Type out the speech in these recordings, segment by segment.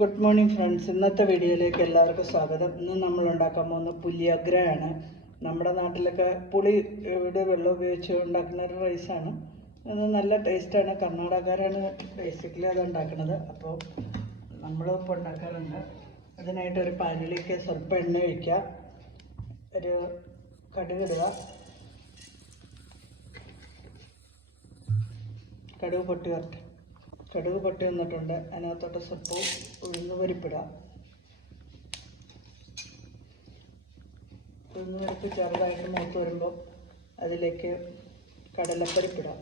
Good morning friends. ഇന്നത്തെ വീഡിയോയിലേക്ക് എല്ലാവർക്കും സ്വാഗതം. ഇന്ന് നമ്മൾ ഉണ്ടാക്കാൻ പോകുന്ന പുളിയോഗ്രയാണ്. നമ്മുടെ നാട്ടിലൊക്കെ പുളിയുടെ വെള്ളം ഉപയോഗിച്ച് ഉണ്ടാക്കുന്ന ഒരു റൈസാണ്. അത് നല്ല ടേസ്റ്റാണ്. കർണാടകക്കാരാണ് ബേസിക്കലി അത് ഉണ്ടാക്കുന്നത്. അപ്പോൾ നമ്മളിപ്പോൾ ഉണ്ടാക്കാറുണ്ട്. അതിനായിട്ട് ഒരു പാനിലേക്ക് സ്വല്പം എണ്ണ ഒഴിക്കുക, ഒരു കടുക് ഇടുക, കടുക് പൊട്ടി വരട്ടെ. കടുക് പൊട്ടി വന്നിട്ടുണ്ട്. അതിനകത്തോട്ട് സ്വല്പം ഉഴുന്ന് പരിപ്പിടുക. ഉഴുന്ന് പരിപ്പ് ചെറുതായിട്ട് മൂത്ത് വരുമ്പോൾ അതിലേക്ക് കടലപ്പരിപ്പിടുക.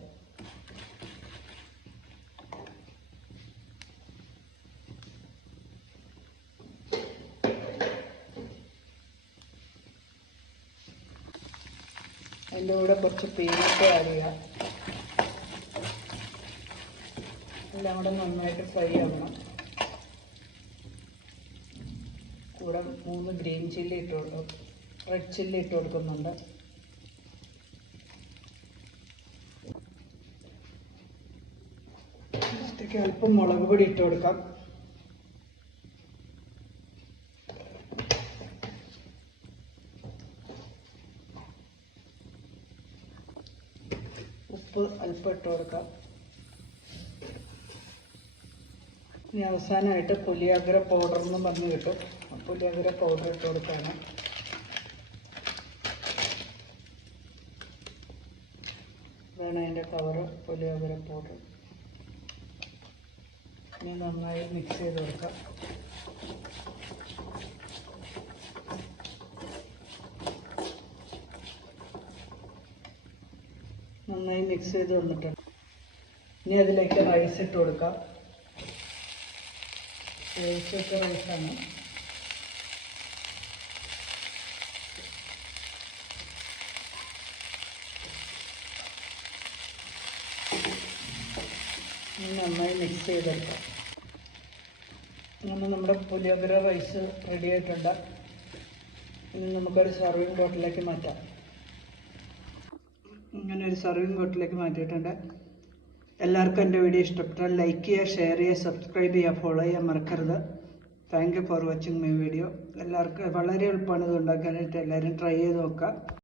അതിൻ്റെ കൂടെ കുറച്ച് പീനട്ട് ആഡ് ചെയ്യുക. എല്ലാം കൂടെ നന്നായിട്ട് ഫ്രൈ ആവണം. കൂടെ 3 ഗ്രീൻ ചില്ലി റെഡ് ചില്ലി ഇട്ട് കൊടുക്കുന്നുണ്ട്. ഇതിലേക്ക് അല്പം മുളക് പൊടി ഇട്ട് കൊടുക്കാം. ഉപ്പ് അല്പം ഇട്ട് കൊടുക്കാം. ഇനി അവസാനമായിട്ട് പുളിയോഗ്ര പൗഡർ എന്ന് പറഞ്ഞ് കിട്ടും. പുളിയോഗ്ര പൗഡർ ഇട്ട് കൊടുക്കാണ്. ഇതാണ് അതിൻ്റെ കളറ്, പുളിയോഗ്ര പൗഡർ. ഇനി നന്നായി മിക്സ് ചെയ്ത് കൊടുക്കാം. നന്നായി മിക്സ് ചെയ്ത് വന്നിട്ടുണ്ട്. ഇനി അതിലേക്ക് റൈസ് ഇട്ട് കൊടുക്കാം. റൈസൊക്കെ റൈസാണ്. നന്നായി മിക്സ് ചെയ്തെടുക്കാം. അങ്ങനെ നമ്മുടെ പുളിയോഗ്ര റൈസ് റെഡി ആയിട്ടുണ്ട്. ഇനി നമുക്കൊരു സർവിങ് ബോട്ടിലേക്ക് മാറ്റാം. ഇങ്ങനെ ഒരു സർവിങ് ബോട്ടിലേക്ക് മാറ്റിയിട്ടുണ്ട്. എല്ലാവർക്കും എൻ്റെ വീഡിയോ ഇഷ്ടപ്പെട്ടാൽ ലൈക്ക് ചെയ്യുക, ഷെയർ ചെയ്യുക, സബ്സ്ക്രൈബ് ചെയ്യുക, ഫോളോ ചെയ്യാൻ മറക്കരുത്. Thank you for watching my video. എല്ലാവർക്കും വളരെ എളുപ്പമാണ് ഇത് ഉണ്ടാക്കാനായിട്ട്. എല്ലാവരും ട്രൈ ചെയ്ത് നോക്കുക.